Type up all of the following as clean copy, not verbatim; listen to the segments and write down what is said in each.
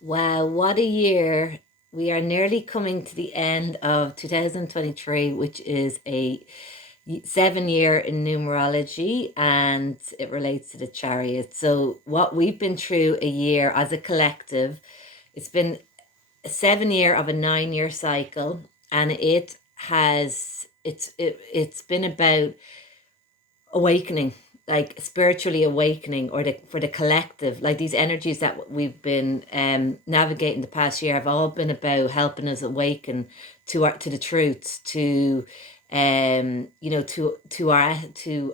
Wow, what a year. We are nearly coming to the end of 2023, which is a 7 year in numerology, and it relates to the chariot. So, what we've been through a year as a collective, it's been a 7 year of a 9 year cycle, and it's been about awakening, like spiritually awakening, or for the collective, like these energies that we've been navigating the past year have all been about helping us awaken to the truths, to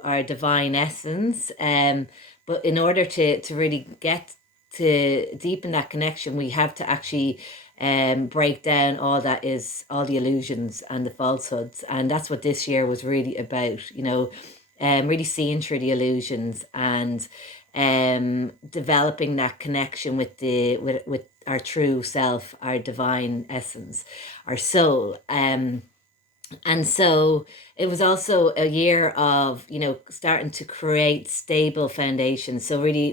our divine essence. But in order to really get to deepen that connection, we have to actually break down all the illusions and the falsehoods. And that's what this year was really about, really seeing through the illusions, and developing that connection with our true self, our divine essence, our soul. And so it was also a year of, starting to create stable foundations. So really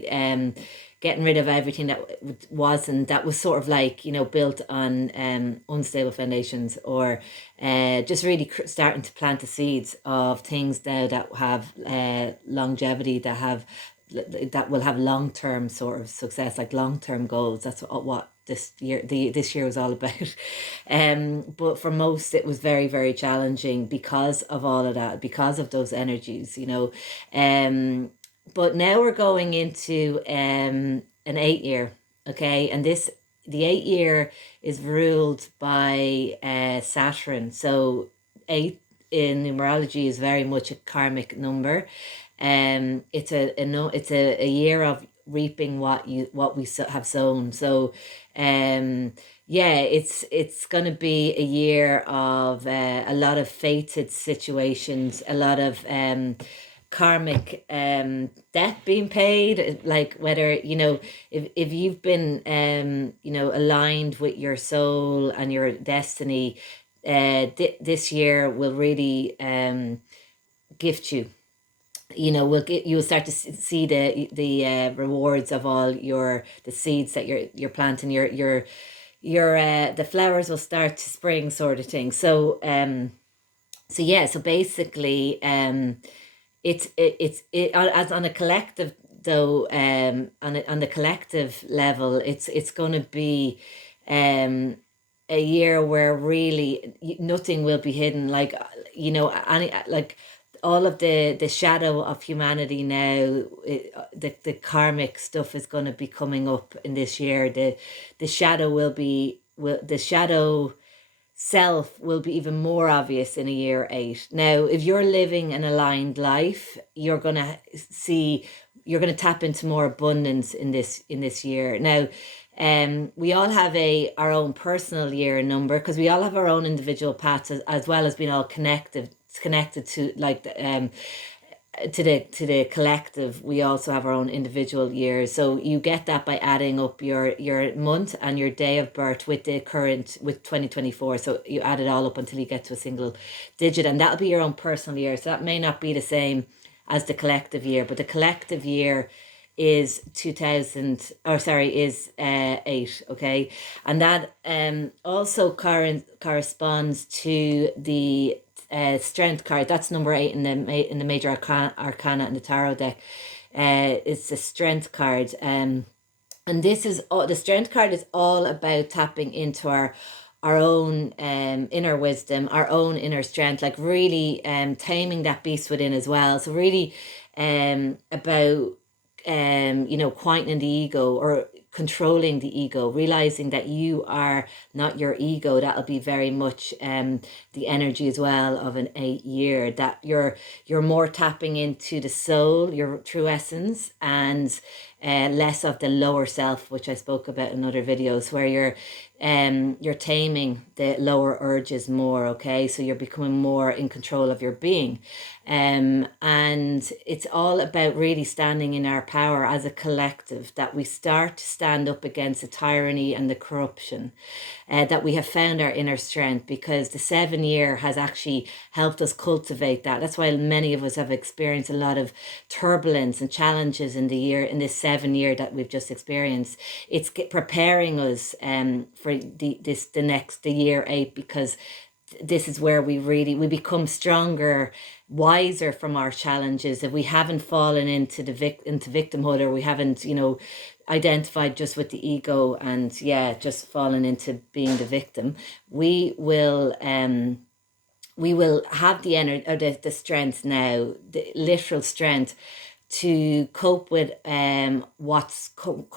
getting rid of everything that was sort of like, built on unstable foundations, or just really starting to plant the seeds of things now that have longevity, that will have long-term sort of success, like long-term goals. That's what this year was all about. But for most, it was very, very challenging because of all of that, because of those energies. But now we're going into an 8 year, okay, and the 8 year is ruled by Saturn. So eight in numerology is very much a karmic number. It's a year of reaping what we have sown. So yeah, it's going to be a year of a lot of fated situations, a lot of karmic debt being paid, like whether, if you've been aligned with your soul and your destiny, this year will really gift you. You'll start to see the rewards of all the seeds that you're planting. Your The flowers will start to spring, sort of thing. So yeah, so basically, as on a collective, though, on the collective level, it's going to be a year where really nothing will be hidden, like, any, like, all of the shadow of humanity now. The karmic stuff is going to be coming up in this year. The shadow the shadow self will be even more obvious in a year 8. Now, if you're living an aligned life, you're going to tap into more abundance in this year. Now, we all have our own personal year number, because we all have our own individual paths, as well as being all connected to, like, to the collective. We also have our own individual years, so you get that by adding up your month and your day of birth with 2024. So you add it all up until you get to a single digit, and that'll be your own personal year. So that may not be the same as the collective year, but the collective year is 2000, or sorry, is 8. Okay, and that also corresponds to the strength card. That's number 8 in the major arcana in the tarot deck. It's the strength card. And this is the strength card is all about tapping into our own inner wisdom, our own inner strength, like really taming that beast within as well. So really about quietening the ego, or controlling the ego, realizing that you are not your ego. That'll be very much the energy as well of an 8 year, that you're more tapping into the soul, your true essence, and less of the lower self, which I spoke about in other videos, where you're taming the lower urges more. Okay, so you're becoming more in control of your being. And it's all about really standing in our power as a collective, that we start to stand up against the tyranny and the corruption, that we have found our inner strength, because the 7 year has actually helped us cultivate that. That's why many of us have experienced a lot of turbulence and challenges in this 7 year that we've just experienced. It's preparing us for the year 8, because this is where we become stronger, wiser from our challenges. If we haven't fallen into into victimhood, or we haven't, identified just with the ego and just fallen into being the victim, we will have the energy, or the strength now, the literal strength, to cope with what's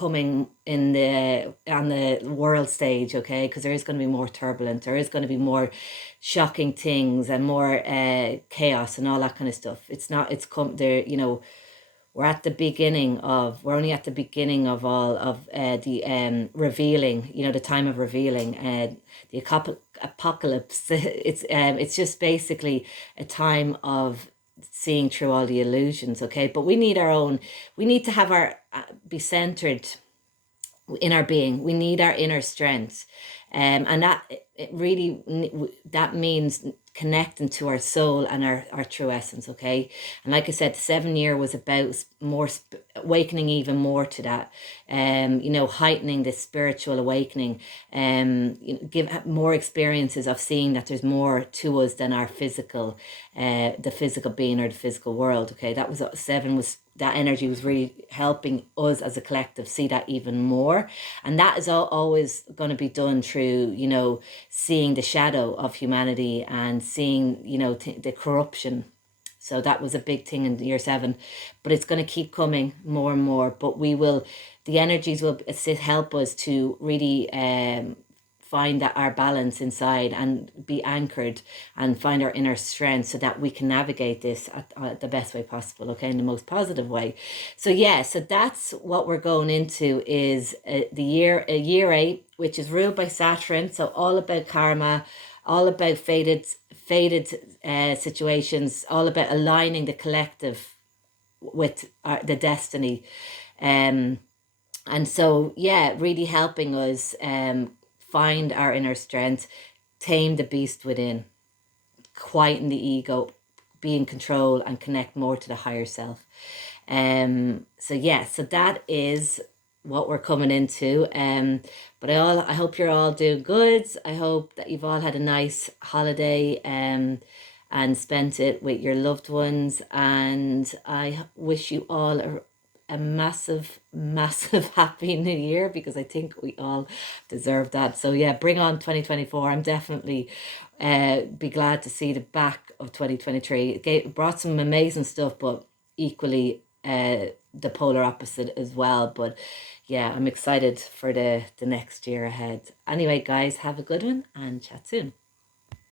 coming on the world stage, okay? Because there is going to be more turbulence, there is going to be more shocking things, and more chaos and all that kind of stuff. It's come there, we're only at the beginning of all of the revealing, the time of revealing, the apocalypse. It's just basically a time of seeing through all the illusions, okay? But we need to have be centered in our being. We need our inner strength, and that means connecting to our soul and our true essence, okay? And like I said, the 7 year was about more awakening even more to that, heightening this spiritual awakening, give more experiences of seeing that there's more to us than our physical, the physical being or the physical world, okay? That energy was really helping us as a collective see that even more. And that is always going to be done through, seeing the shadow of humanity, and seeing, the corruption. So that was a big thing in year 7, but it's going to keep coming more and more. But the energies will help us to really find our balance inside, and be anchored, and find our inner strength, so that we can navigate this at the best way possible, okay, in the most positive way. So so that's what we're going into, is year 8, which is ruled by Saturn. So all about karma, all about faded situations, all about aligning the collective with the destiny, and so really helping us find our inner strength, tame the beast within, quieten the ego, be in control, and connect more to the higher self. So that is what we're coming into. But I hope you're all doing good. I hope that you've all had a nice holiday and spent it with your loved ones. And I wish you all a massive, massive happy new year, because I think we all deserve that. So bring on 2024. I'm definitely be glad to see the back of 2023. It brought some amazing stuff, but equally the polar opposite as well. But I'm excited for the next year ahead. Anyway, guys, have a good one, and chat soon.